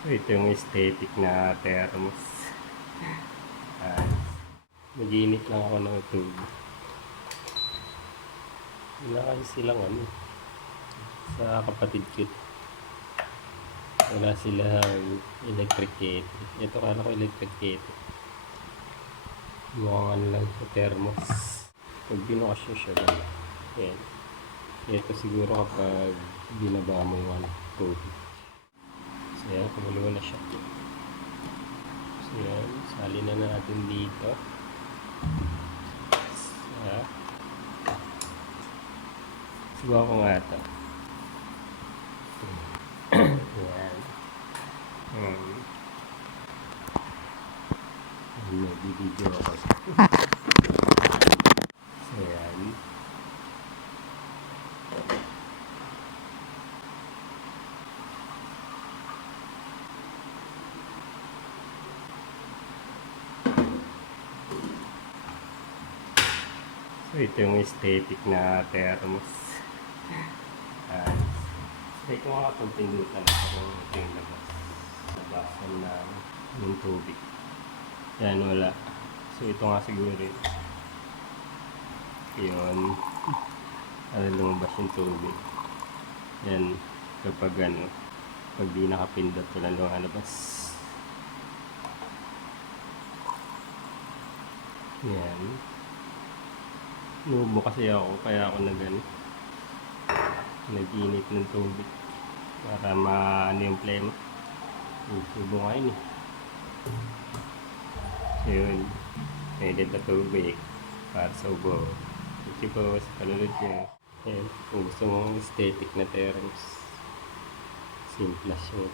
So ito yung aesthetic na thermos. Ah, Mag-iinit lang ako ng tubig. Wala kasi silang sa kapatid ko. Wala silang electric kettle. Ito kala ko electric kettle. Mukhang lang sa thermos. Pag binukas nyo siya ba? Yan. Ito siguro kapag binaba mo yung tubig. So yan, kumulo na siya. So yan, sali na natin dito. Subukan ko nga ito. Yan. Nag-video ako. So yan. So ito yung aesthetic na thermos. Ito yung mga pagpindutan kung ito yung labas. Labasan na yung tubig. Yan, wala. So ito nga siguro yun. Lumabas yung tubig. Yan, kapag pag di nakapindot wala lumalabas. Yan. Nubo kasi ako, kaya ako nag-init ng tubig para maano yung flame. Subo nga yun eh. So yun, mainit na tubig para sa ubo. Thank you po sa panunod nyo. Ayan, kung gusto mong aesthetic na thermos, simple siya.